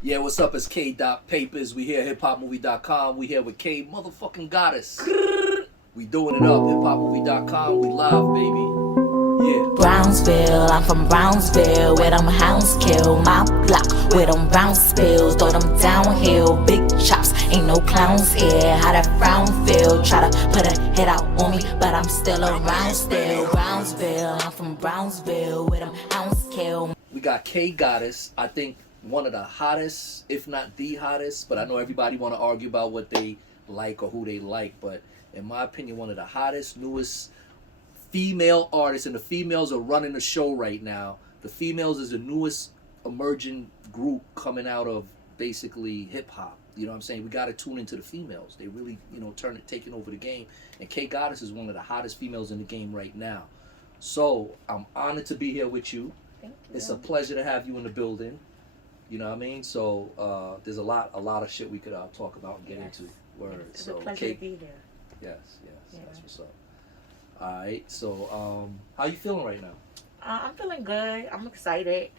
Yeah, what's up? It's K. Papers. We here at hiphopmovie.com. We here with K motherfucking Goddess. We doing it up. Hiphopmovie.com. We live, baby. Yeah. Brownsville, I'm from Brownsville, where them hounds kill. My block, where them rounds spills, throw them downhill. Big chops, ain't no clowns here. How that frown feel? Try to put a head out on me, but I'm still around still. Brownsville, I'm from Brownsville, where them hounds kill. We got K. Goddess. I think one of the hottest, if not the hottest, but I know everybody want to argue about what they like or who they like, but in my opinion, one of the hottest, newest female artists, and the females are running the show right now. The females is the newest emerging group coming out of basically hip hop. You know what I'm saying? We got to tune into the females. They really, taking over the game. And K. Goddess is one of the hottest females in the game right now. So I'm honored to be here with you. Thank you. It's a pleasure to have you in the building. You know what I mean? So there's a lot of shit we could talk about and get into. Word. It's So a pleasure K. to be here. Yes, Yeah. that's what's up. All right, so how you feeling right now? I'm feeling good. I'm excited.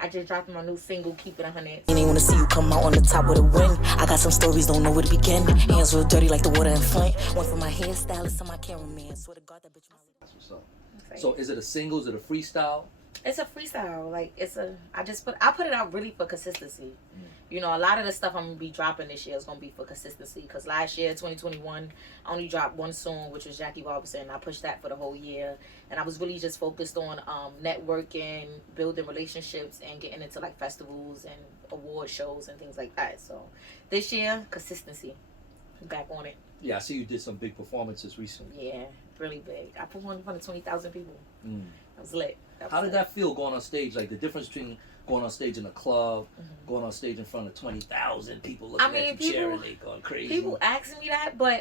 I just dropped my new single, Keep It 100. Ain't wanna see you come out on the top with a win. I got some stories, don't know where to begin. Hands real dirty like the water in Flint. One for my hairstylist and my cameraman. Swear to God, that bitch. That's what's up. Excited. So is it a single? Is it a freestyle? It's a freestyle. Like I put it out really for consistency. You know, a lot of the stuff I'm gonna be dropping this year is gonna be for consistency. Cause last year, 2021, I only dropped one song, which was Jackie Robinson. I pushed that for the whole year, and I was really just focused on networking, building relationships, and getting into like festivals and award shows and things like that. So this year, consistency. I'm back on it. Yeah, I see you did some big performances recently. Yeah, really big. I performed in front of 20,000 people. Mm. I was lit. How did that feel going on stage? Like the difference between going on stage in a club, going on stage in front of 20,000 people looking at you cheering, they going crazy. People asking me that, but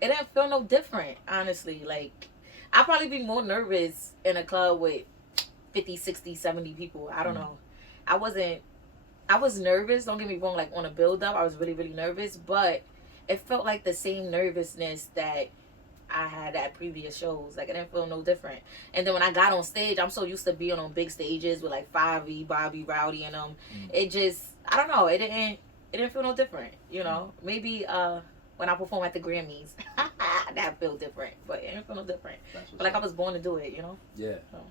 it didn't feel no different, honestly. Like, I'd probably be more nervous in a club with 50, 60, 70 people. I don't know. I was nervous, don't get me wrong, like on a build up, I was really, really nervous, but it felt like the same nervousness that I had at previous shows. Like, it didn't feel no different. And then when I got on stage, I'm so used to being on big stages with like Favi, Bobby, Rowdy, and it just, I don't know, it didn't feel no different, you know. Maybe when I perform at the Grammys, that feel different, but it didn't feel no different. But like, I was born to do it, you know. Yeah. So.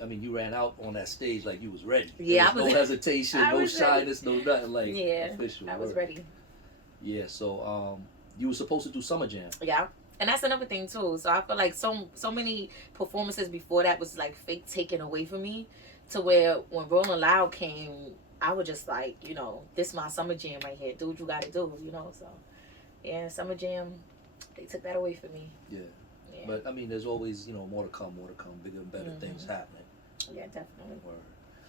And you ran out on that stage like you was ready. Yeah, there was no hesitation, no shyness, no nothing. Like, yeah, official. I was ready. Yeah. So you were supposed to do Summer Jam. Yeah. And that's another thing too. So I feel like so many performances before that was like fake taken away from me, to where when Rolling Loud came, I was just like, you know, this my Summer Jam right here. Do what you gotta do, you know. So yeah, Summer Jam, they took that away from me. Yeah. But I mean, there's always, more to come, bigger and better things happening. Yeah, definitely. Word.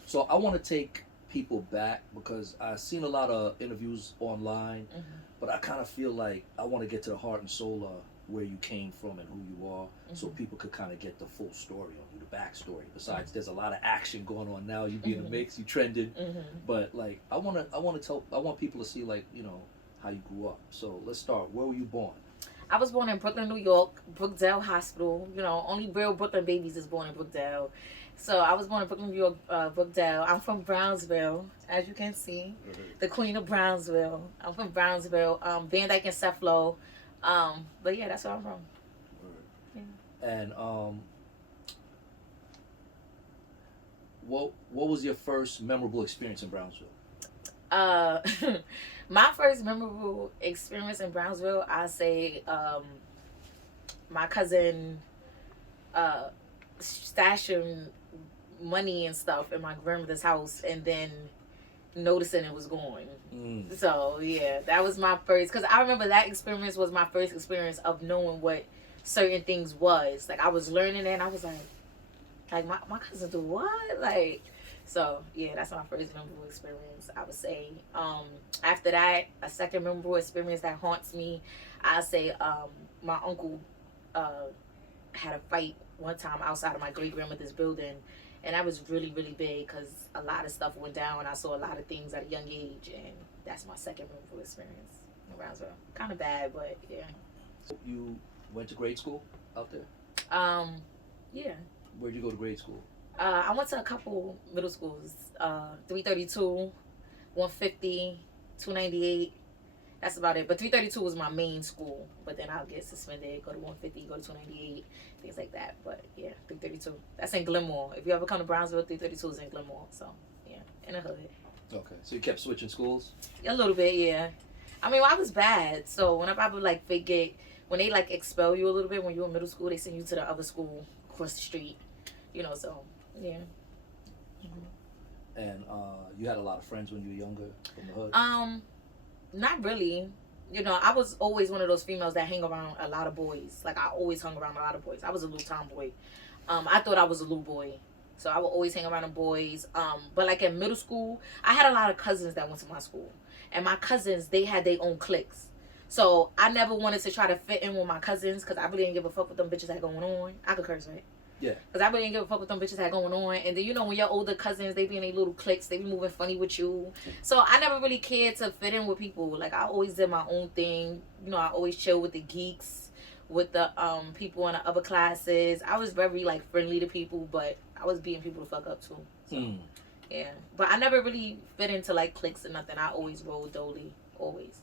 So I want to take people back because I've seen a lot of interviews online, but I kind of feel like I want to get to the heart and soul of where you came from and who you are, so people could kind of get the full story on you, the backstory. Besides, there's a lot of action going on now. You be in the mix, you trending, but like I want people to see like how you grew up. So let's start. Where were you born? I was born in Brooklyn, New York, Brookdale Hospital. You know, only real Brooklyn babies is born in Brookdale. So I was born in Brooklyn, New York, Brookdale. I'm from Brownsville, as you can see, the queen of Brownsville. I'm from Brownsville, Van Dyke and Cephalo. But yeah, that's where I'm from. Yeah. And what was your first memorable experience in Brownsville? My first memorable experience in Brownsville, I say, my cousin stashing money and stuff in my grandmother's house, and then noticing it was gone. So yeah, that was my first, because I remember that experience was my first experience of knowing what certain things was. Like, I was learning it, and I was like my cousin do what? Like, so yeah, that's my first memorable experience, I would say. After that, a second memorable experience that haunts me, I say my uncle had a fight one time outside of my great grandmother's building, and that was really, really big because a lot of stuff went down. I saw a lot of things at a young age, and that's my second memorable experience in Brownsville. Kind of bad, but yeah. You went to grade school out there? Yeah. Where'd you go to grade school? I went to a couple middle schools. 332 150, 298. That's about it. But 332 was my main school. But then I'll get suspended, go to 150, go to 298, things like that. But yeah, 332. That's in Glenmore. If you ever come to Brownsville, 332 is in Glenmore. So yeah, in the hood. Okay, so you kept switching schools? A little bit, yeah. I mean, I was bad. So whenever I would like when they like expel you a little bit when you're in middle school, they send you to the other school across the street. You know, so yeah. And you had a lot of friends when you were younger from the hood? Not really. You know, I was always one of those females that hang around a lot of boys. Like, I always hung around a lot of boys. I was a little tomboy. I thought I was a little boy. So I would always hang around the boys. But like in middle school, I had a lot of cousins that went to my school. And my cousins, they had their own cliques. So I never wanted to try to fit in with my cousins because I really didn't give a fuck what them bitches had going on. I could curse, right? Yeah. Because I really didn't give a fuck what them bitches had going on. And then, you know, when your older cousins, they be in their little cliques, they be moving funny with you. So I never really cared to fit in with people. Like, I always did my own thing. You know, I always chill with the geeks, with the people in the upper classes. I was very, like, friendly to people, but I was beating people to fuck up, too. So, yeah. But I never really fit into, like, cliques or nothing. I always rolled dolly. Always.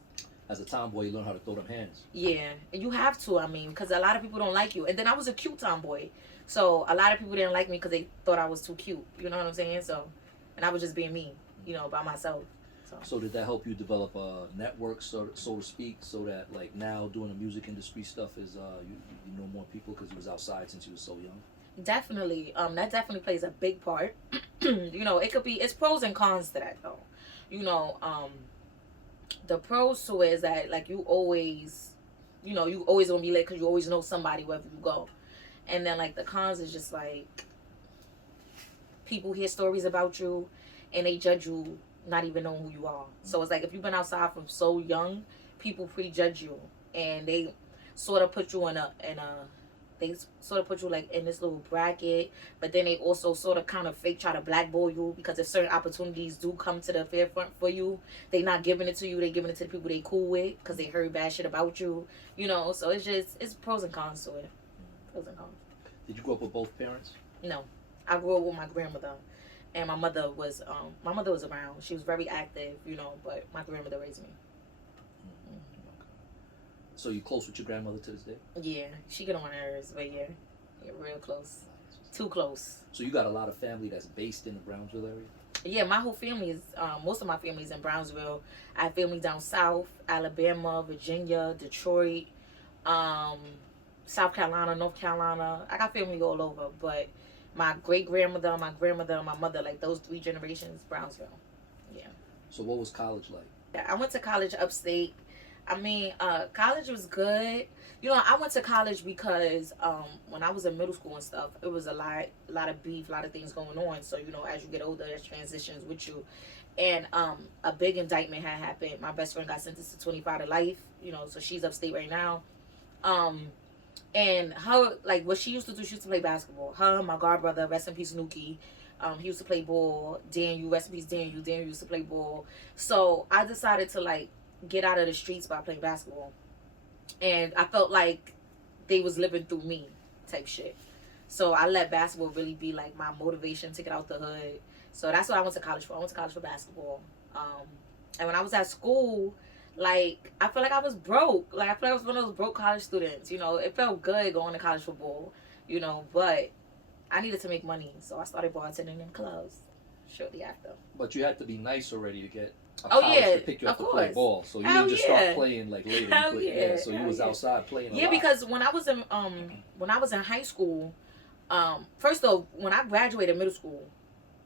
As a tomboy, you learn how to throw them hands. Yeah. And you have to, I mean, because a lot of people don't like you. And then I was a cute tomboy. So a lot of people didn't like me because they thought I was too cute. You know what I'm saying? So, and I was just being me, you know, by myself. So did that help you develop a network, so to speak, so that like now doing the music industry stuff is you know more people because you was outside since you was so young? Definitely. That definitely plays a big part. You know, it's pros and cons to that though. You know, the pros to it is that like you always gonna be late because you always know somebody wherever you go. And then, like, the cons is just, like, people hear stories about you and they judge you not even knowing who you are. So it's like if you've been outside from so young, people prejudge you. And they sort of put you they sort of put you, like, in this little bracket. But then they also sort of kind of fake try to blackball you because if certain opportunities do come to the forefront for you, they not giving it to you. They giving it to the people they cool with because they heard bad shit about you. You know, so it's pros and cons to it. Did you grow up with both parents? No, I grew up with my grandmother, and my mother was around. She was very active, you know, but my grandmother raised me. So you close with your grandmother to this day? Yeah, she get on my nerves, but yeah, real close, too close. So you got a lot of family that's based in the Brownsville area? Yeah, my whole family is most of my family is in Brownsville. I have family down south, Alabama, Virginia, Detroit. South Carolina, North Carolina. I got family all over, but my great-grandmother, my grandmother, and my mother, like those 3 generations, Brownsville. Yeah. So what was college like? I went to college upstate. I mean, college was good. You know, I went to college because when I was in middle school and stuff, it was a lot of beef, a lot of things going on. So, you know, as you get older, there's transitions with you. And a big indictment had happened. My best friend got sentenced to 25 to life, you know, so she's upstate right now. And her, like, what she used to do, she used to play basketball. Her, my god brother, rest in peace, Nuki. He used to play ball. Daniel, rest in peace, Daniel. Daniel used to play ball. So I decided to, like, get out of the streets by playing basketball. And I felt like they was living through me type shit. So I let basketball really be, like, my motivation to get out the hood. So that's what I went to college for. I went to college for basketball. And when I was at school, like, I feel like I was broke. Like, I feel like I was one of those broke college students. You know, it felt good going to college football, you know, but I needed to make money. So I started bartending in clubs shortly after. But you had to be nice already to get a college to pick you up to play ball. So you didn't just start playing, like, later. So you was outside playing a lot. Because when I was in high school, first off, when I graduated middle school,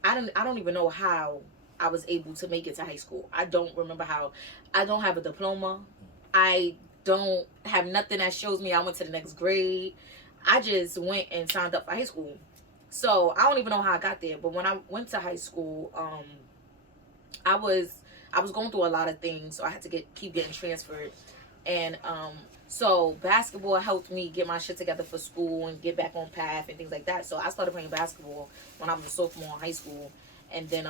I don't even know how I was able to make it to high school. I don't remember how. I don't have a diploma. I don't have nothing that shows me I went to the next grade. I just went and signed up for high school. So I don't even know how I got there. But when I went to high school, I was going through a lot of things. So I had to keep getting transferred. And so basketball helped me get my shit together for school and get back on path and things like that. So I started playing basketball when I was a sophomore in high school. And then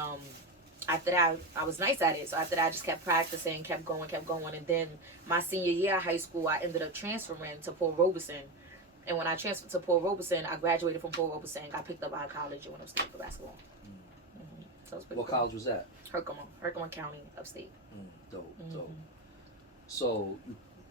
after that, I was nice at it. So after that, I just kept practicing, kept going. And then my senior year of high school, I ended up transferring to Paul Robeson. And when I transferred to Paul Robeson, I graduated from Paul Robeson, got picked up by a college and went upstate for basketball. So it's pretty What college was that? Herkimer County, upstate. Dope. Mm-hmm. So,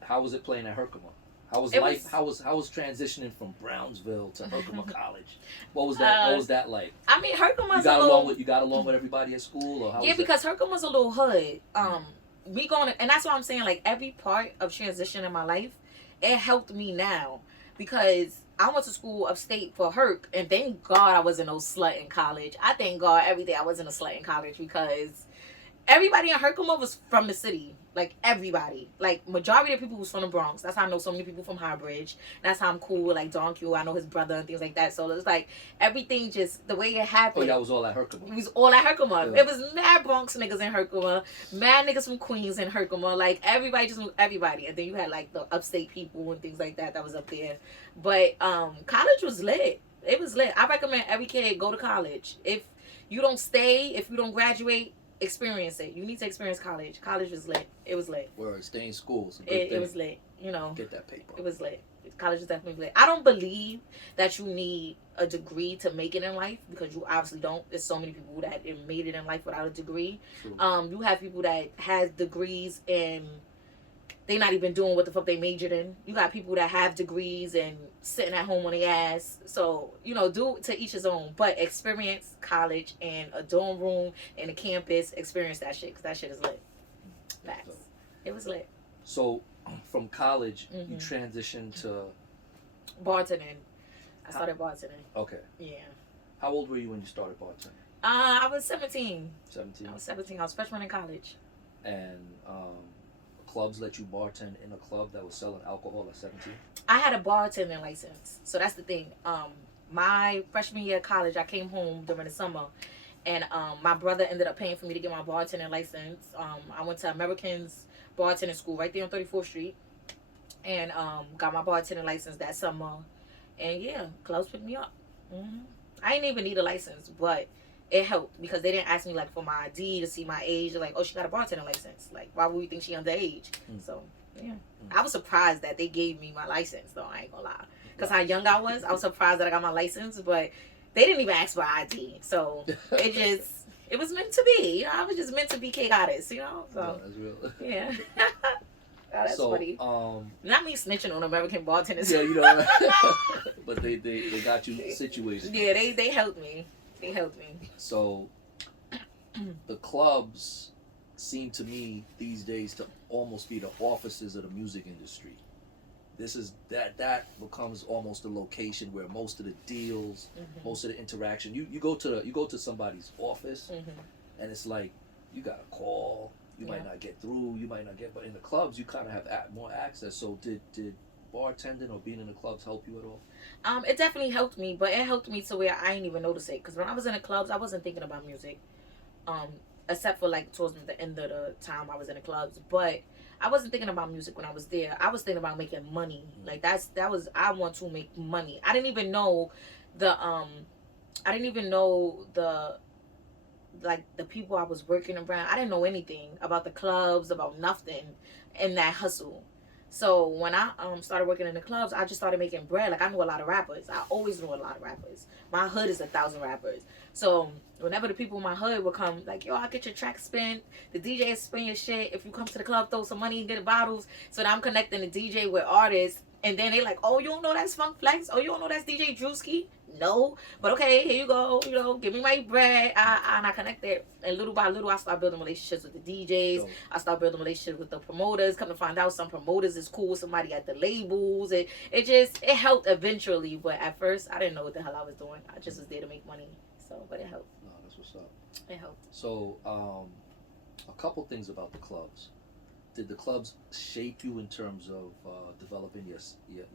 how was it playing at Herkimer? How was transitioning from Brownsville to Herkimer College? What was that like? I mean, Herkimer's you got along with everybody at school, or how? Yeah, because Herkimer's a little hood. And that's why I'm saying, like, every part of transition in my life, it helped me now, because I went to school upstate for Herc, and thank God I wasn't no slut in college. I thank God every day I wasn't a slut in college, because everybody in Herkimer was from the city. Like, everybody. Like, majority of people was from the Bronx. That's how I know so many people from Highbridge. That's how I'm cool with, like, Don Q. I know his brother and things like that. So, it's like, everything just, the way it happened. Oh, that was all at Herkimer? It was all at Herkimer. Yeah. It was mad Bronx niggas in Herkimer. Mad niggas from Queens in Herkimer. Like, everybody just knew everybody. And then you had, like, the upstate people and things like that was up there. But college was lit. It was lit. I recommend every kid go to college. If you don't stay, if you don't graduate, experience it. You need to experience college. College was lit. It was lit. Word, stay in school. It was lit. You know. Get that paper. It was lit. College is definitely lit. I don't believe that you need a degree to make it in life, because you obviously don't. There's so many people that made it in life without a degree. True. You have people that has degrees and they not even doing what the fuck they majored in. You got people that have degrees and sitting at home on their ass. So, you know, do to each his own. But experience college and a dorm room and a campus. Experience that shit, because that shit is lit. Facts. It was lit. So, from college, you transitioned to... Bartending. I started bartending. Okay. Yeah. How old were you when you started bartending? I was 17. 17? I was 17. I was freshman in college. And clubs let you bartend in a club that was selling alcohol at 17? I had a bartending license. So that's the thing. My freshman year of college, I came home during the summer, and my brother ended up paying for me to get my bartending license. I went to Americans bartending school right there on 34th Street, and got my bartending license that summer. And yeah, clubs picked me up. I didn't even need a license, but it helped, because they didn't ask me, like, for my ID to see my age. They're like, oh, she got a bartending license. Like, why would we think she underage? So, yeah. I was surprised that they gave me my license, though. I ain't gonna lie. Because how young I was surprised that I got my license, but they didn't even ask for ID. So, it was meant to be. You know, I was just meant to be Kgoddess, you know? So, no, that's real. Yeah. Oh, that's funny. Not me snitching on American bartenders. Yeah, you know. But they got you situated. Yeah, they helped me. They helped me. So, the clubs seem to me these days to almost be the offices of the music industry. This is that becomes almost the location where most of the deals, most of the interaction. You go to somebody's office, and it's like you got a call. You might not get through. You might not get. But in the clubs, you kind of have more access. So did bartending or being in the clubs help you at all? It definitely helped me, but it helped me to where I didn't even notice it. Because when I was in the clubs, I wasn't thinking about music, except for, like, towards the end of the time I was in the clubs. But I wasn't thinking about music when I was there. I was thinking about making money. Like, I want to make money. I didn't even know the like, the people I was working around. I didn't know anything about the clubs, about nothing in that hustle. So when I started working in the clubs, I just started making bread. Like, I knew a lot of rappers. I always knew a lot of rappers. My hood is 1,000 rappers. So whenever the people in my hood would come, like, yo, I'll get your track spin. The DJ is spin your shit. If you come to the club, throw some money and get bottles. So now I'm connecting the DJ with artists. And then they like, oh, you don't know that's Funk Flex? Oh, you don't know that's DJ Drewski? No. But okay, here you go. You know, give me my bread. And I connected. And little by little, I started building relationships with the DJs. Dope. I started building relationships with the promoters. Come to find out, some promoters is cool with somebody at the labels. It helped eventually. But at first, I didn't know what the hell I was doing. I just was there to make money. So, but it helped. No, that's what's up. It helped. So, a couple things about the clubs. Did the clubs shape you in terms of developing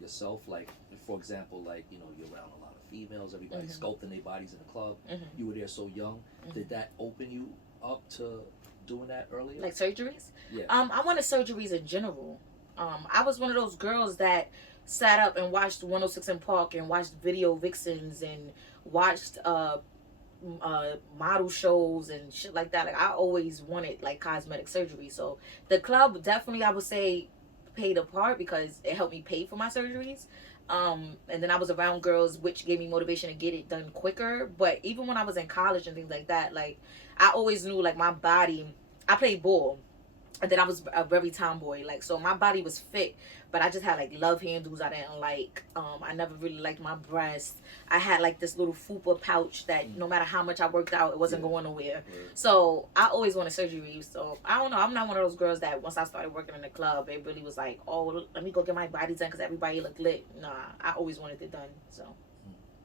yourself? Like, for example, like, you know, you're around a lot of females, everybody sculpting their bodies in the club. You were there so young. Did that open you up to doing that earlier? Like surgeries? Yeah. I wanted surgeries in general. I was one of those girls that sat up and watched 106 in Park and watched Video Vixens and watched model shows and shit like that. Like, I always wanted, like, cosmetic surgery. So the club definitely, I would say, played a part, because it helped me pay for my surgeries. And then I was around girls, which gave me motivation to get it done quicker. But even when I was in college and things like that, like, I always knew, like, my body, I played ball. And then I was a very tomboy, like, so my body was fit, but I just had, like, love handles I didn't like. I never really liked my breasts. I had, like, this little fupa pouch that no matter how much I worked out, it wasn't going nowhere. So I always wanted surgery. So I don't know. I'm not one of those girls that once I started working in the club, it really was like, oh, let me go get my body done because everybody look lit. Nah, I always wanted it done. So,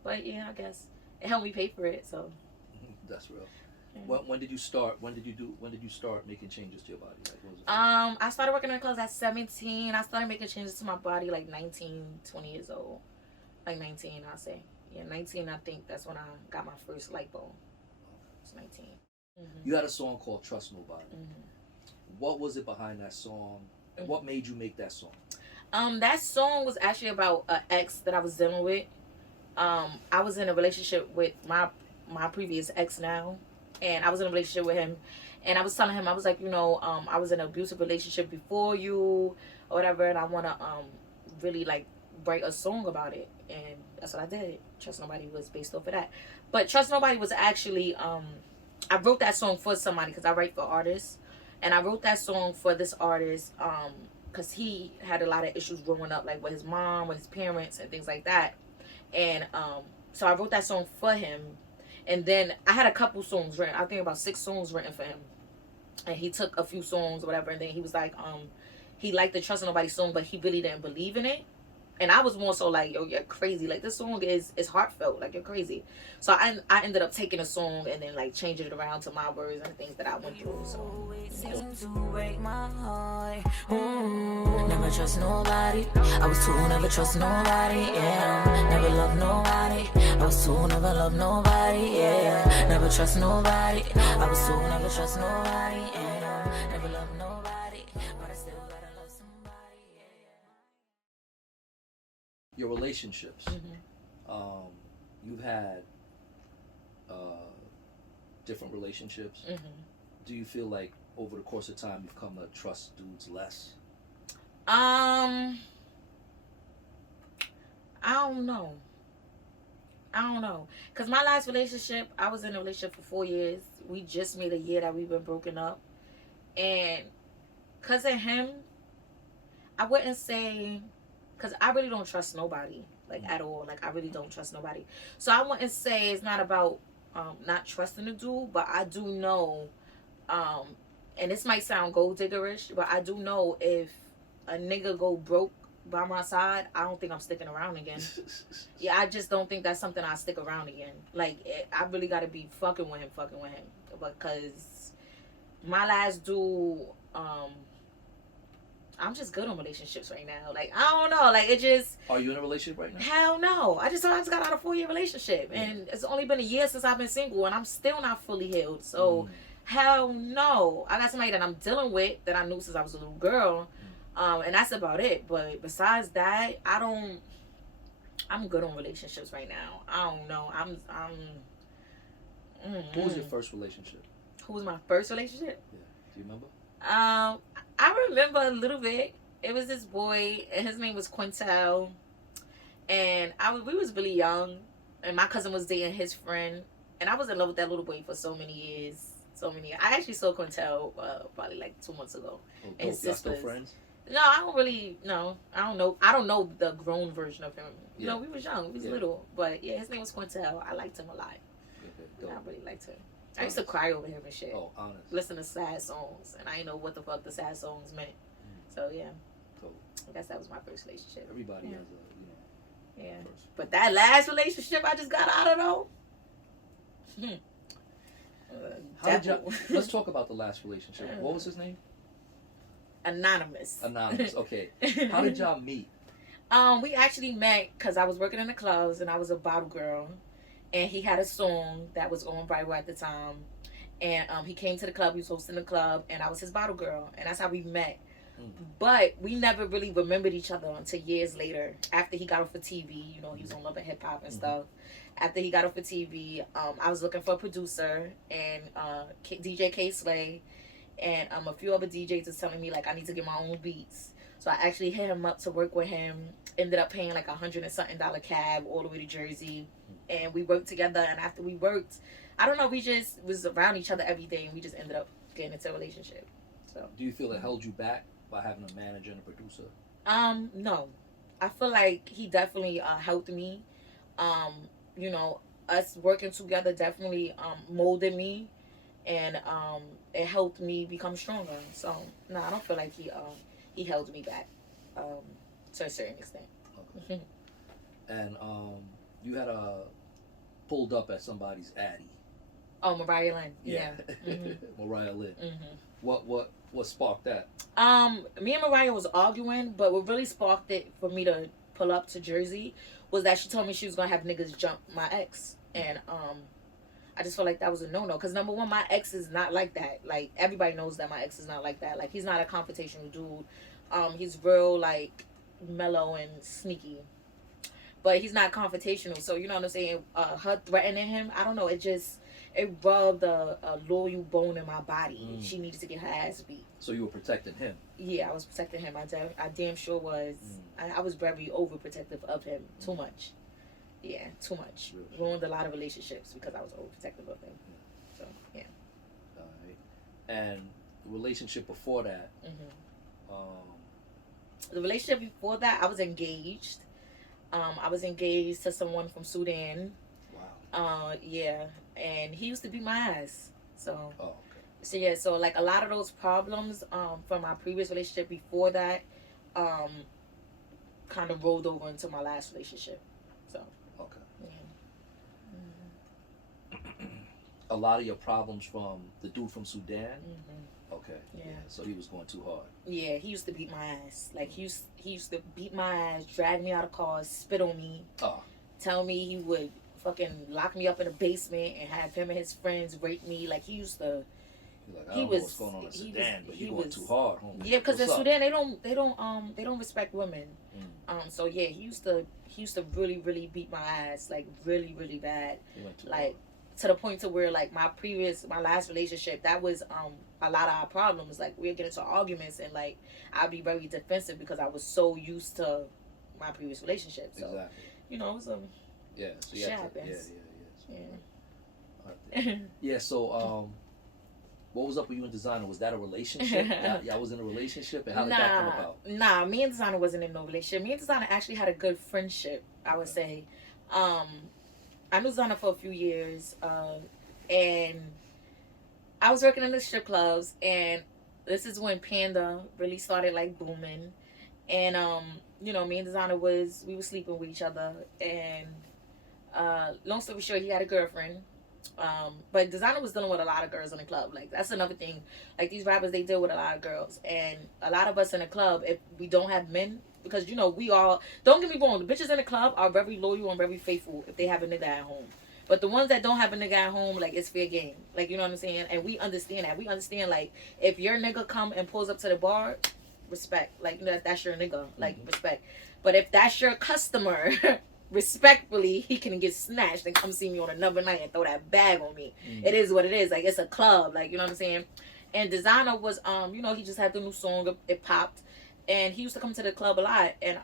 but yeah, I guess it helped me pay for it. So that's real. When did you start? When did you start making changes to your body? Like, what was it? I started working in the clubs at 17. I started making changes to my body like 19, 20 years old. Like 19, I'll say. Yeah, 19. I think that's when I got my first lipo. It's 19. You had a song called "Trust Nobody." What was it behind that song? And what made you make that song? That song was actually about an ex that I was dealing with. I was in a relationship with my previous ex now. And I was in a relationship with him, and I was telling him, I was like, you know, I was in an abusive relationship before you, or whatever, and I want to really, like, write a song about it, and that's what I did. Trust Nobody was based off of that, but Trust Nobody was actually, I wrote that song for somebody, because I write for artists, and I wrote that song for this artist, because he had a lot of issues growing up, like, with his mom, with his parents, and things like that, and so I wrote that song for him. And then I had a couple songs written. I think about 6 songs written for him. And he took a few songs or whatever. And then he was like, he liked the Trust Nobody song, but he really didn't believe in it. And I was more so like, yo, you're crazy. Like, this song is heartfelt. Like, you're crazy. So I ended up taking a song and then, like, changing it around to my words and things that I went through. So never trust nobody. I was too never trust nobody. Yeah, never love nobody. I was too never love nobody. Yeah, never trust nobody. I was too never trust nobody. Yeah, never love nobody. But I still gotta love somebody. Your relationships. You've had different relationships. Do you feel like over the course of time you've come to trust dudes less? I don't know. Because my last relationship, I was in a relationship for 4 years. We just made a year that we've been broken up. And because of him, I wouldn't say... Because I really don't trust nobody, like, at all. Like, I really don't trust nobody. So I wouldn't say it's not about not trusting the dude, but I do know, and this might sound gold diggerish, but I do know if a nigga go broke by my side, I don't think I'm sticking around again. Yeah, I just don't think that's something I stick around again. Like, I really got to be fucking with him. Because my last dude, I'm just good on relationships right now. Like, I don't know. Like, it just... Are you in a relationship right now? Hell no. I just got out of a 4-year relationship. And it's only been a year since I've been single. And I'm still not fully healed. So, hell no. I got somebody that I'm dealing with that I knew since I was a little girl. And that's about it. But besides that, I'm good on relationships right now. I don't know. Who was your first relationship? Who was my first relationship? Yeah. Do you remember? I remember a little bit. It was this boy, and his name was Quintel. And we was really young, and my cousin was dating his friend, and I was in love with that little boy for so many years. I actually saw Quintel probably like 2 months ago. Oh, and his sisters. still friends? No, I don't really. No, I don't know. I don't know the grown version of him. You know, we was young, we was little, but yeah, his name was Quintel. I liked him a lot. Okay, I really liked him. I used to cry over him and shit. Oh, honest. Listen to sad songs, and I didn't know what the fuck the sad songs meant. So yeah, cool. I guess that was my first relationship. Everybody has a, first. But that last relationship I just got out of though. Let's talk about the last relationship. What was his name? Anonymous. Okay. How did y'all meet? We actually met because I was working in the clubs and I was a bottle girl. And he had a song that was going viral at the time. And he came to the club. He was hosting the club. And I was his bottle girl. And that's how we met. But we never really remembered each other until years later. After he got off of TV. You know, he was on Love and Hip Hop and stuff. After he got off of TV, I was looking for a producer. And DJ K Slay. and a few other DJs was telling me like I need to get my own beats. So I actually hit him up to work with him. Ended up paying like $100 and something cab all the way to Jersey, and we worked together. And after we worked, I don't know, we just was around each other every day, and we just ended up getting into a relationship. So. Do you feel it held you back by having a manager and a producer? No, I feel like he definitely helped me. You know, us working together definitely molded me, and it helped me become stronger. So no, I don't feel like he held me back to a certain extent. Okay. And you had pulled up at somebody's Addy. Oh, Mariah Lynn. Yeah. Mm-hmm. Mariah Lynn. Mm-hmm. What sparked that? Me and Mariah was arguing, but what really sparked it for me to pull up to Jersey was that she told me she was gonna have niggas jump my ex, and I just felt like that was a no-no. Because number one, my ex is not like that. Like, everybody knows that my ex is not like that. Like, he's not a confrontational dude. He's real, like, mellow and sneaky. But he's not confrontational. So, you know what I'm saying? Her threatening him, I don't know. It rubbed a loyal bone in my body. She needed to get her ass beat. So you were protecting him? Yeah, I was protecting him. I damn sure was. I was very overprotective of him. Too much. Yeah, too much. Ruined a lot of relationships because I was overprotective of him. So, yeah. All right. And the relationship before that? The relationship before that, I was engaged. I was engaged to someone from Sudan. Wow. Yeah. And he used to beat my ass. So. Oh, okay. So, yeah. So, like, a lot of those problems from my previous relationship before that kind of rolled over into my last relationship. So. Okay. Yeah. A lot of your problems from the dude from Sudan? Okay. Yeah. So he was going too hard. Yeah, he used to beat my ass. Like, he used to beat my ass, drag me out of cars, spit on me, tell me he would fucking lock me up in a basement and have him and his friends rape me. Like, he used to. Like, I don't know what's going on in Sudan, but you're going too hard, homie. Yeah, because in Sudan they don't respect women. So yeah, he used to really, really beat my ass, like, really, really bad. He went too like hard. To the point to where, like, my last relationship, that was a lot of our problems. Like, we'd get into arguments, and like I'd be very defensive because I was so used to my previous relationship. So exactly. You know, it was yeah. So shit happens. Yeah. Yeah. So what was up with you and Designer? Was that a relationship? Y'all was in a relationship, and how did that come about? Nah, me and Designer wasn't in no relationship. Me and Designer actually had a good friendship, I would say. I knew Designer for a few years, and I was working in the strip clubs, and this is when Panda really started, like, booming. And you know, me and Designer we were sleeping with each other, and long story short, he had a girlfriend. But Designer was dealing with a lot of girls in the club. Like, that's another thing. Like, these rappers, they deal with a lot of girls, and a lot of us in the club, if we don't have men, because, you know, we all, don't get me wrong, the bitches in the club are very loyal and very faithful if they have a nigga at home. But the ones that don't have a nigga at home, like, it's fair game. Like, you know what I'm saying? And we understand that. We understand, like, if your nigga come and pulls up to the bar, respect. Like, you know, that's your nigga. Like, respect. But if that's your customer, respectfully, he can get snatched and come see me on another night and throw that bag on me. It is what it is. Like, it's a club. Like, you know what I'm saying? And Designer was, you know, he just had the new song. It popped. And he used to come to the club a lot. And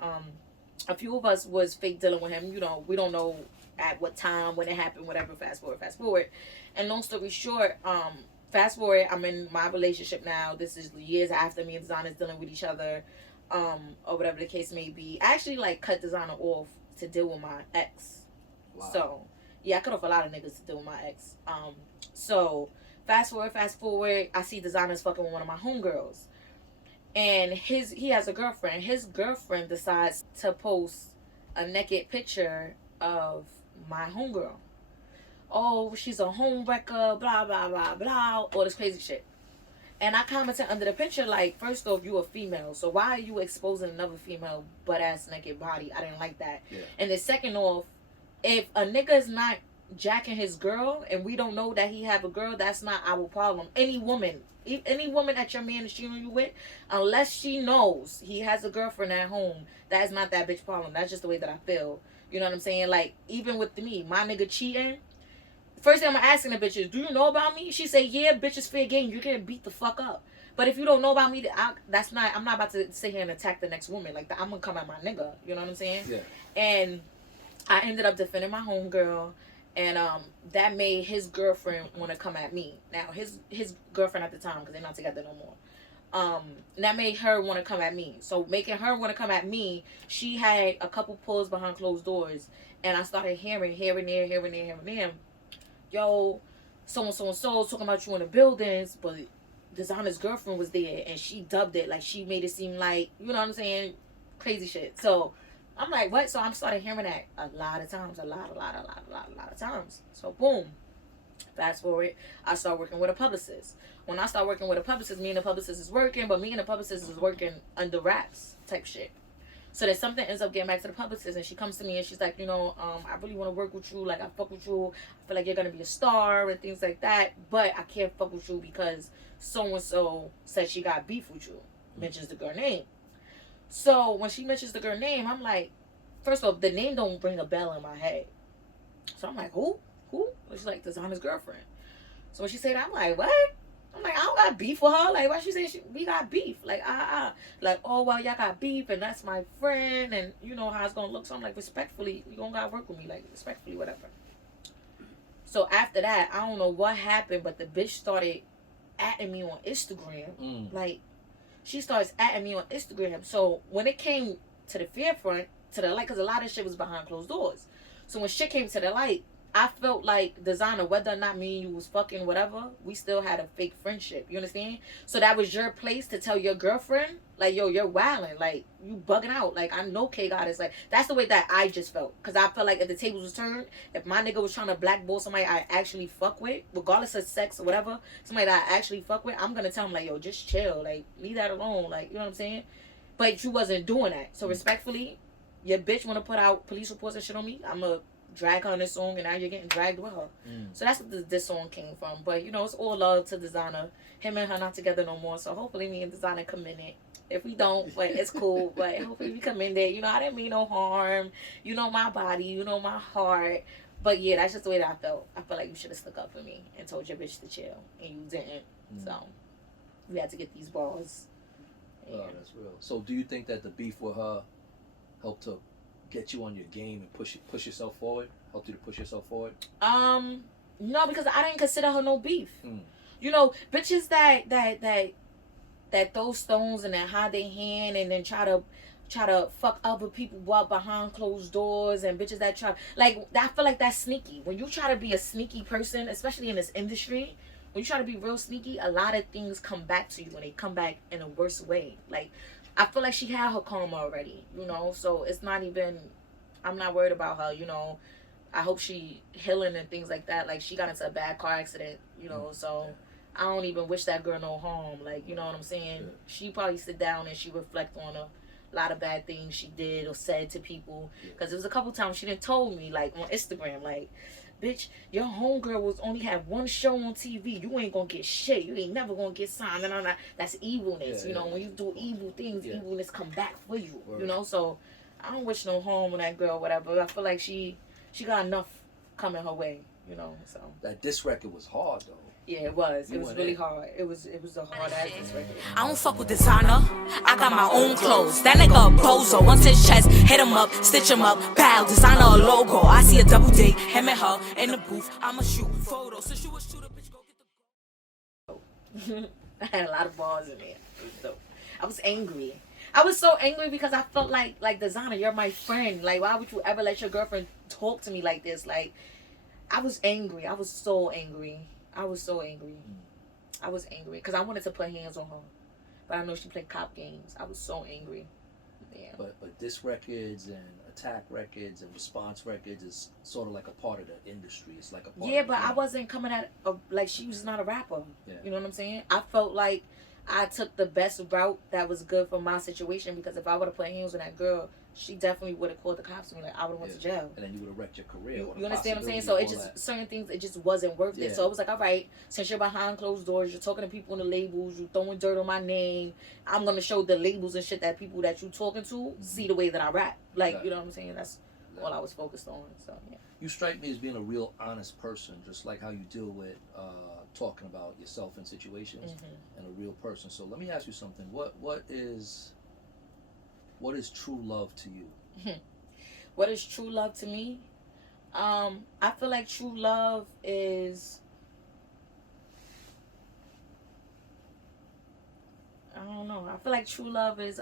a few of us was fake dealing with him. You know, we don't know at what time, when it happened, whatever. Fast forward. And long story short, fast forward, I'm in my relationship now. This is years after me and Designer's dealing with each other, or whatever the case may be. I actually, like, cut Designer off to deal with my ex. Wow. So, yeah, I cut off a lot of niggas to deal with my ex. So, fast forward, I see Designer's fucking with one of my homegirls. And he has a girlfriend. His girlfriend decides to post a naked picture of my homegirl. Oh, she's a home wrecker, blah, blah, blah, blah, all this crazy shit. And I commented under the picture, like, first off, you a female, so why are you exposing another female butt-ass naked body? I didn't like that. Yeah. And then second off, if a nigga is not jacking his girl, and we don't know that he have a girl, that's not our problem. Any woman that your man is cheating you with, unless she knows he has a girlfriend at home, that is not that bitch problem. That's just the way that I feel. You know what I'm saying? Like, even with me, my nigga cheating, first thing I'm asking the bitches, do you know about me? She say, yeah, bitches fair game. You're getting beat the fuck up. But if you don't know about me, I'm not about to sit here and attack the next woman. Like, I'm gonna come at my nigga. You know what I'm saying? Yeah. And I ended up defending my homegirl, and that made his girlfriend want to come at me. Now, his girlfriend at the time, because they're not together no more. That made her want to come at me. So making her want to come at me, she had a couple pulls behind closed doors, and I started hearing here and there. Yo, so talking about you in the buildings, but Designer's girlfriend was there, and she dubbed it, like, she made it seem like, you know what I'm saying, crazy shit. So I'm like, what? So I started hearing that a lot of times, a lot of times. So boom, fast forward, I start working with a publicist. When I start working with a publicist, me and the publicist is working, but me and the publicist is working under wraps type shit. So that something ends up getting back to the publicist, and she comes to me and she's like, you know, I really want to work with you. Like, I fuck with you. I feel like you're gonna be a star and things like that. But I can't fuck with you because so and so said she got beef with you. Mentions the girl name. So when she mentions the girl name, I'm like, first of all, the name don't ring a bell in my head. So I'm like, who? She's like, Designer's girlfriend. So when she said that, I'm like, what? I'm like, I don't got beef with her. Like, why she say we got beef? Like, like, oh, well, y'all got beef, and that's my friend, and you know how it's gonna look. So I'm like, respectfully, you gonna gotta work with me, like, respectfully, whatever. So after that, I don't know what happened, but the bitch started atting me on Instagram. Like, she starts atting me on Instagram. So when it came to the forefront, to the light, because a lot of shit was behind closed doors. So when shit came to the light, I felt like Designer, whether or not me and you was fucking whatever, we still had a fake friendship. You understand? So that was your place to tell your girlfriend, like, yo, you're wilding, like, you bugging out. Like, I know Kgoddess. Like, that's the way that I just felt. Because I felt like if the tables was turned, if my nigga was trying to blackball somebody I actually fuck with, regardless of sex or whatever, somebody that I actually fuck with, I'm going to tell him, like, yo, just chill. Like, leave that alone. Like, you know what I'm saying? But you wasn't doing that. So respectfully, your bitch want to put out police reports and shit on me, I'm going to drag her on this song, and now you're getting dragged with her. So that's what this song came from. But, you know, it's all love to Designer. Him and her not together no more. So hopefully me and Designer come in it. If we don't, but it's cool. But hopefully we come in there. You know, I didn't mean no harm. You know my body. You know my heart. But yeah, that's just the way that I felt. I felt like you should have stuck up for me and told your bitch to chill, and you didn't. So we had to get these balls. Yeah. Oh, that's real. So do you think that the beef with her helped to get you on your game and push yourself forward? Helped you to push yourself forward? No, because I didn't consider her no beef. You know, bitches that throw stones and then hide their hand and then try to fuck other people up behind closed doors, and bitches that try, like, I feel like that's sneaky. When you try to be a sneaky person, especially in this industry, when you try to be real sneaky, a lot of things come back to you, and they come back in a worse way. Like, I feel like she had her karma already, you know, so it's not even, I'm not worried about her, you know. I hope she healing and things like that. Like, she got into a bad car accident, you know, so I don't even wish that girl no harm. Like, you know what I'm saying? She probably sit down and she reflect on a lot of bad things she did or said to people. Because there was a couple times she done told me, like, on Instagram, like, bitch, your homegirl was only have one show on TV. You ain't gonna get shit. You ain't never gonna get signed. No. That's evilness. You know, when you do evil things, evilness come back for you. You know, so I don't wish no harm on that girl, whatever. I feel like she got enough coming her way, you know. So that diss record was hard though. Yeah, it was. It was really hard. It was a hard ass diss record. I don't fuck with Designer. I got my own clothes. That nigga a bozo. Once his chest, hit him up, stitch him up. Bow, Designer a logo. I see a double date, him and her in the booth. I'ma shoot photos. Since you a shooter, bitch, go get the. I had a lot of balls in there. It was dope. I was angry. I was so angry because I felt like Designer, you're my friend. Like, why would you ever let your girlfriend talk to me like this? Like, I was angry. I was so angry. I was angry because I wanted to put hands on her, but I know she played cop games. I was so angry. Yeah. But diss records and attack records and response records is sort of like a part of the industry. It's like a part. Yeah, but I wasn't coming at like she was not a rapper. Yeah. You know what I'm saying? I felt like I took the best route that was good for my situation, because if I would have put hands on that girl, she definitely would have called the cops on me. Like, I would have went to jail. And then you would have wrecked your career. You understand what I'm saying? So it just, certain things, it just wasn't worth it. So I was like, all right, since you're behind closed doors, you're talking to people in the labels, you're throwing dirt on my name, I'm going to show the labels and shit that people that you talking to see the way that I rap. Like, you know what I'm saying? That's all I was focused on. So yeah. You strike me as being a real honest person, just like how you deal with talking about yourself in situations, and a real person. So let me ask you something. What is true love to you? What is true love to me? I feel like true love is, I don't know. I feel like true love is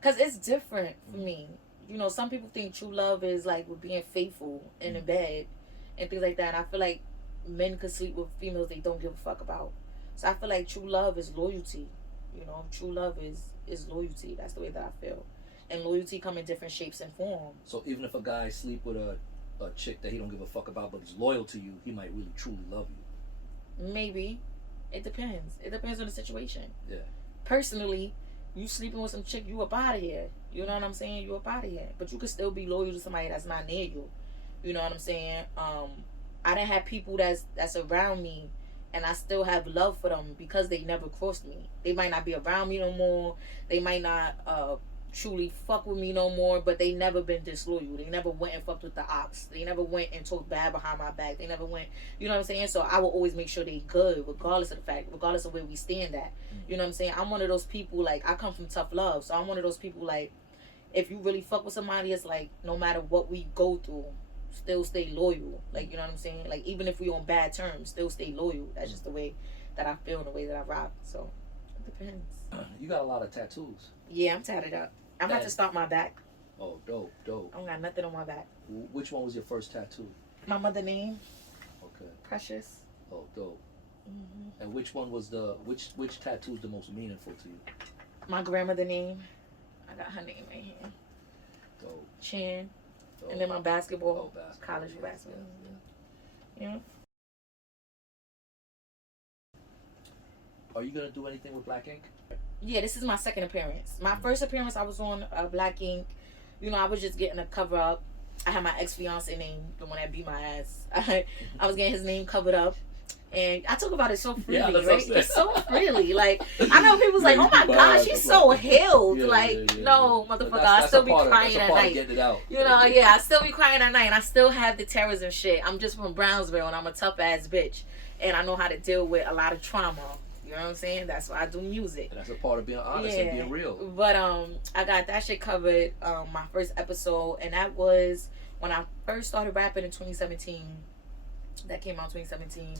cause it's different for me. You know, some people think true love is like with being faithful in the bed and things like that. I feel like men could sleep with females they don't give a fuck about. So I feel like true love is loyalty. You know, true love is loyalty. That's the way that I feel. And loyalty come in different shapes and forms. So even if a guy sleep with a chick that he don't give a fuck about, but is loyal to you, he might really truly love you. Maybe. It depends. It depends on the situation. Yeah. Personally, you sleeping with some chick, you up out of here. You know what I'm saying? You up out of here. But you could still be loyal to somebody that's not near you. You know what I'm saying? I done have people that's around me, and I still have love for them because they never crossed me. They might not be around me no more. They might not truly fuck with me no more, but they never been disloyal. They never went and fucked with the ops. They never went and talked bad behind my back. They never went, you know what I'm saying? So I will always make sure they good, regardless of the fact, regardless of where we stand at. You know what I'm saying? I'm one of those people, like, I come from tough love, so I'm one of those people, like, if you really fuck with somebody, it's like, no matter what we go through, still stay loyal. Like, you know what I'm saying? Like, even if we on bad terms, still stay loyal. That's just the way that I feel and the way that I rock. So it depends. You got a lot of tattoos. Yeah, I'm tatted up. I'm about to start my back. Oh, dope. I don't got nothing on my back. Which one was your first tattoo? My mother name. Okay. Precious. Oh, dope. And which one was which tattoo is the most meaningful to you? My grandmother name. I got her name right here. Dope. Chin. Dope. And then my basketball. Oh, basketball. College basketball. Yeah. Are you gonna do anything with Black Ink? Yeah, this is my second appearance. My first appearance, I was on Black Ink. You know, I was just getting a cover up. I had my ex-fiance name, the one that beat my ass. I was getting his name covered up. And I talk about it so freely, right? Just so freely. Like, I know people's like, oh my God, she's so healed. No, motherfucker, I still be crying at night. You know, yeah, I still be crying at night. And I still have the terrors and shit. I'm just from Brownsville, and I'm a tough-ass bitch. And I know how to deal with a lot of trauma. You know what I'm saying? That's why I do music. And that's a part of being honest and being real. But I got that shit covered, my first episode, and that was when I first started rapping in 2017. That came out in 2017.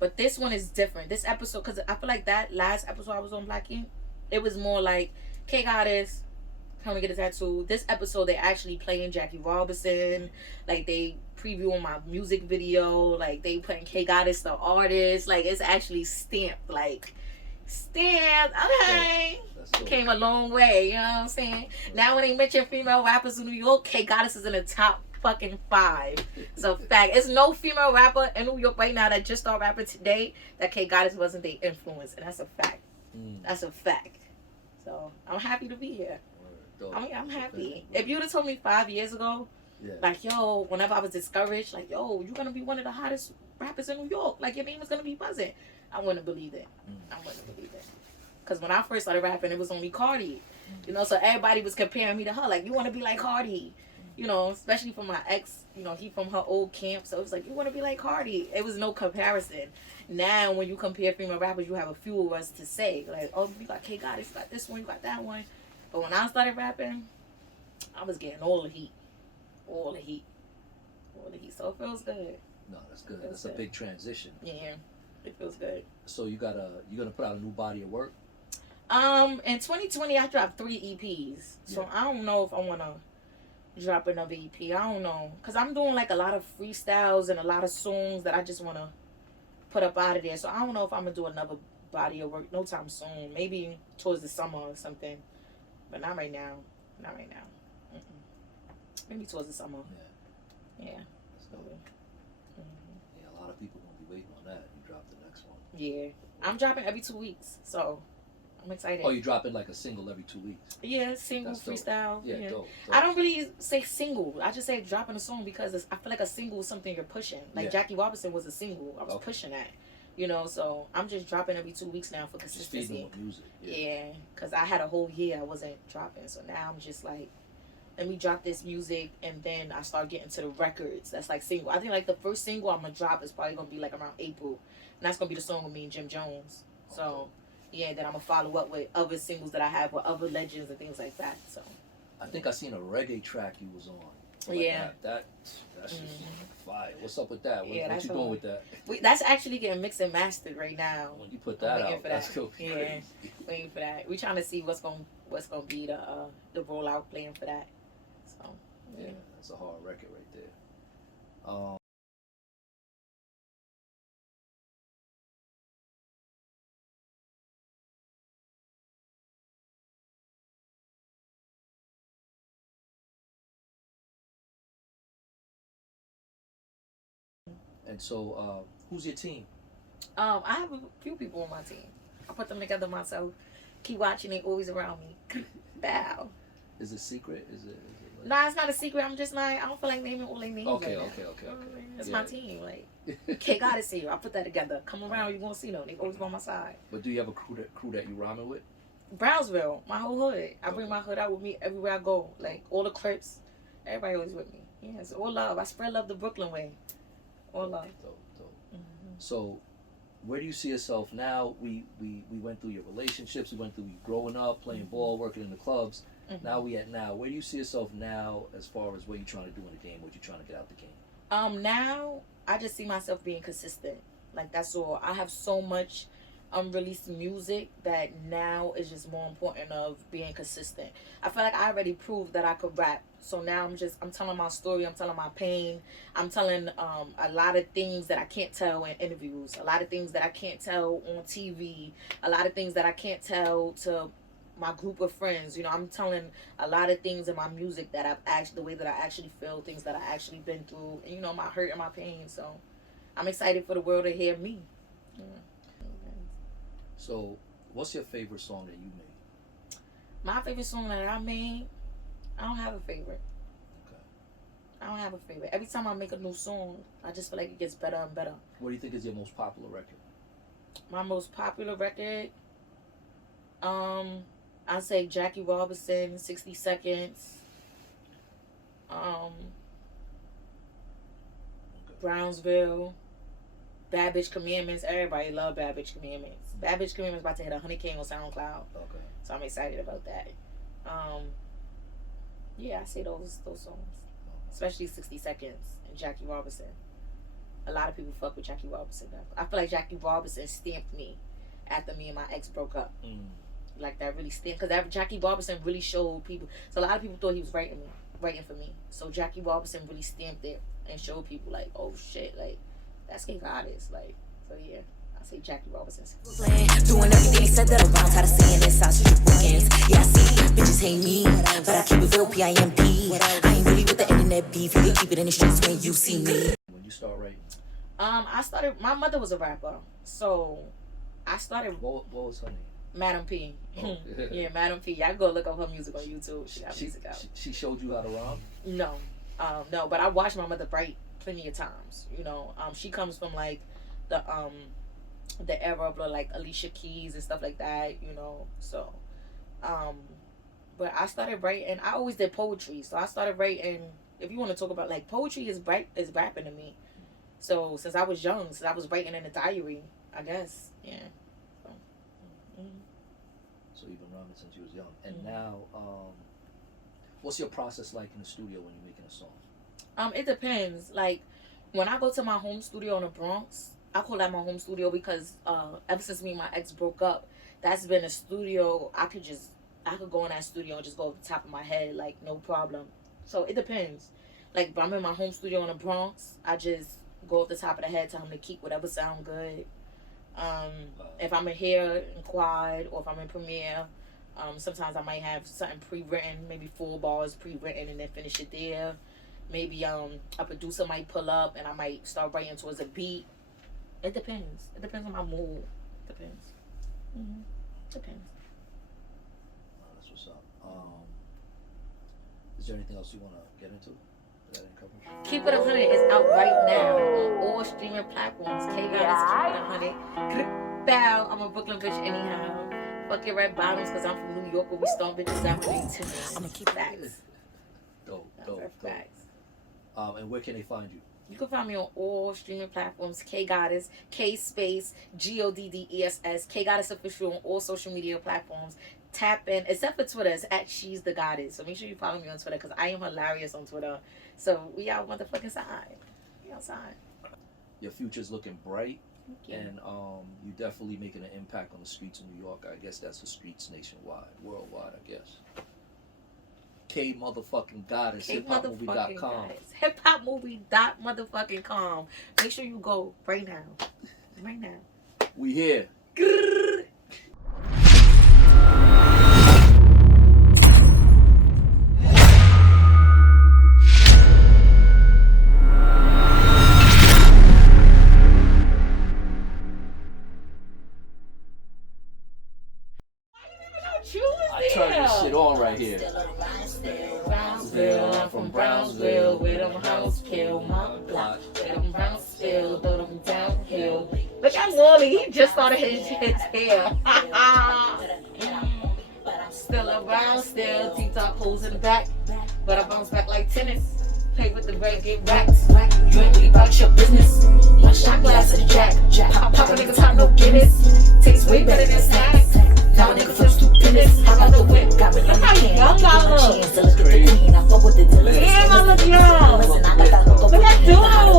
But this one is different. This episode, because I feel like that last episode I was on Black Ink, it was more like Kgoddess, come to get a tattoo. This episode they actually playing Jackie Robinson, like they previewing my music video, like they playing Kgoddess the artist, like it's actually stamped, like stamped. Okay, came a long way. You know what I'm saying? Now when they mention female rappers in New York, Kgoddess is in the top fucking 5. It's a fact. There's no female rapper in New York right now that just started rapping today that Kgoddess wasn't their influence, and that's a fact. That's a fact. So I'm happy to be here. I mean, I'm happy. If you'd have told me 5 years ago, like, yo, whenever I was discouraged, like, yo, you're gonna be one of the hottest rappers in New York, like your name is gonna be buzzing, I wouldn't believe it. I wouldn't believe it. Because when I first started rapping, it was only Cardi. You know, so everybody was comparing me to her, like, you want to be like Cardi. You know, especially from my ex, you know, he from her old camp. So it was like, you want to be like Cardi. It was no comparison. Now, when you compare female rappers, you have a few of us to say. Like, oh, you got Kgoddess, you got this one, you got that one. But when I started rapping, I was getting all the heat. All the heat. All the heat. So it feels good. No, that's good. That's a big transition. Yeah, it feels good. So you're gonna put out a new body of work? In 2020, I dropped 3 EPs. So I don't know if I want to drop another EP. I don't know, because I'm doing like a lot of freestyles and a lot of songs that I just want to put up out of there. So I don't know if I'm gonna do another body of work no time soon. Maybe towards the summer or something, but not right now. Maybe towards the summer. Yeah. That's dope. Yeah, a lot of people gonna be waiting on that. You drop the next one. Yeah, I'm dropping every 2 weeks, so I'm excited. Oh, you dropping like a single every 2 weeks? Yeah, single, freestyle. Yeah, dope. I don't really say single. I just say dropping a song because I feel like a single is something you're pushing. Like Jackie Robinson was a single. I was pushing that. You know, so I'm just dropping every 2 weeks now for consistency. Just with music. Yeah, because I had a whole year I wasn't dropping. So now I'm just like let me drop this music, and then I start getting to the records. That's like single. I think like the first single I'm gonna drop is probably gonna be like around April, and that's gonna be the song with me and Jim Jones. So yeah, then I'm gonna follow up with other singles that I have with other legends and things like that. So I think I seen a reggae track you was on. Yeah. That's just fire. What's up with that? What you doing with that? That's actually getting mixed and mastered right now. When you put that out, that's gonna be crazy. Waiting for that. We're trying to see what's gonna be the rollout plan for that. So yeah, that's a hard record right there. And so, who's your team? I have a few people on my team. I put them together myself. Keep watching, they always around me. Bow. Is it secret? Is it like... Nah, it's not a secret. I'm just like, I don't feel like naming all their names. Okay. It's my team. Like, Kgoddess here. I put that together. Come around, you won't see them. They always by my side. But do you have a crew that you rhyming with? Brownsville, my whole hood. I bring my hood out with me everywhere I go. Like, all the Crips, everybody always with me. Yeah, it's all love. I spread love the Brooklyn way. All love. Dope. So, where do you see yourself now? We went through your relationships. We went through you growing up, playing ball, working in the clubs. Now we at now. Where do you see yourself now as far as what you're trying to do in the game? What you're trying to get out the game? Now I just see myself being consistent. Like, that's all. I have so much unreleased music that now is just more important of being consistent. I feel like I already proved that I could rap. So now I'm telling my story, I'm telling my pain, I'm telling a lot of things that I can't tell in interviews, a lot of things that I can't tell on TV, a lot of things that I can't tell to my group of friends. You know, I'm telling a lot of things in my music that the way that I actually feel, things that I actually been through, and, you know, my hurt and my pain. So I'm excited for the world to hear me. Yeah. So, what's your favorite song that you made? My favorite song that I made, I don't have a favorite. Okay. I don't have a favorite. Every time I make a new song, I just feel like it gets better and better. What do you think is your most popular record? My most popular record, I'd say Jackie Robinson, 60 Seconds. Brownsville. Bad Bitch Commandments. Everybody love Bad Bitch Commandments. Bad Bitch Commandments about to hit 100K on SoundCloud. Okay. So I'm excited about that. Yeah, I say those songs. Especially 60 Seconds and Jackie Robinson. A lot of people fuck with Jackie Robinson. I feel like Jackie Robinson stamped me after me and my ex broke up. Like, that really stamped, because Jackie Robinson really showed people. So a lot of people thought he was writing for me. So Jackie Robinson really stamped it and showed people, like, oh shit, like, that's Kgoddess. Like, so yeah, I say Jackie Robinson. Doing everything they said that around, tired of seeing this sausage weekends. Yeah, I see bitches hate me, but I keep it real, PIMP. I ain't really with the internet beef. You can keep it in the streets when you see me. When you start writing? My mother was a rapper, so I started. What was her name? Madam P. Oh. Yeah, Madam P. Y'all go look up her music on YouTube. She got music out. She showed you how to rhyme? No, but I watched my mother write plenty of times. You know, she comes from like the era of like Alicia Keys and stuff like that. You know, so but I started writing. I always did poetry, so I started writing. If you want to talk about like poetry, is rapping to me. So since I was young, since I was writing in a diary, I guess, yeah. So you've been rhyming since you was young. And now, what's your process like in the studio when you're making a song? It depends. Like, when I go to my home studio in the Bronx, I call that my home studio because ever since me and my ex broke up, that's been a studio I could go in that studio and just go off the top of my head, like, no problem. So it depends. Like, if I'm in my home studio in the Bronx, I just go off the top of the head, tell him to keep whatever sound good. If I'm in here in Quad or if I'm in Premiere, sometimes I might have something pre-written, maybe 4 bars pre-written and then finish it there. Maybe a producer might pull up and I might start writing towards a beat. It depends. It depends on my mood. Depends. Depends. That's what's up. Is there anything else you want to get into? That ain't covered? Keep It 100 is out right now on all streaming platforms. Kgoddess, Keep It 100. Bow, I'm a Brooklyn bitch anyhow. Fuck your red bottoms because I'm from New York where we stomp bitches out with I'ma keep that. Dope. Facts. And where can they find you? You can find me on all streaming platforms. Kgoddess, K space Goddess, Kgoddess official on all social media platforms. Tap in, except for Twitter, it's at She's the Goddess. So make sure you follow me on Twitter because I am hilarious on Twitter. So we out motherfucking side. We outside. Your future's looking bright, Thank you. and you definitely making an impact on the streets of New York. I guess that's the streets nationwide, worldwide. I guess. K motherfucking Goddess, hiphopmovie.com. Hiphopmovie.com. Make sure you go right now. Right now. We here. I turned this shit on right here. Brownsville, I'm from Brownsville, where them house kill my block. Where them Brownsville, throw them downhill. Look at Wally, he just started his hair. Still around, still T-top holes in the back. But I bounce back like tennis. Play with the bread, get racks. You ain't really about your business. My shot glass of the jack. Pop a nigga top, no Guinness. Tastes way better than snacks. Now a nigga flips stupidness. How about the whip? Got me on the can. Young I look. I fuck with the dealers. Damn, I look young. Look at that dude. Look at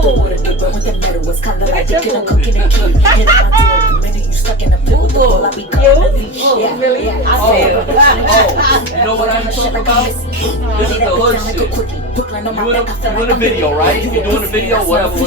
you. Really? I do. You know what I'm talking about? This is the hood shit. You in a video, right? You're doing a video, whatever.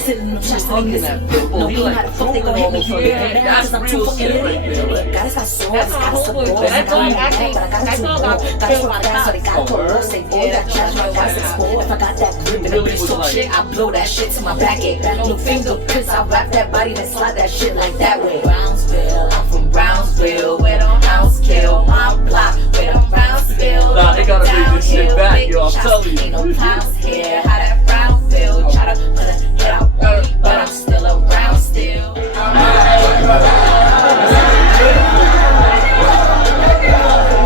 Fucking that pitbull, he like throwing all those fucking hands. That's real shit right there. That's my homeboy. That song actually, that song got killed by the cops. If I got that grip and a bitch talk shit, I blow that shit to my back ache. No fingerprints, I wrap that body then slide that shit like that way. Brownsville, I'm from Brownsville, where them house kill my block. Where them Brownsville, nah, they gotta bring this shit back, yo, I'm telling you. Ain't no house here.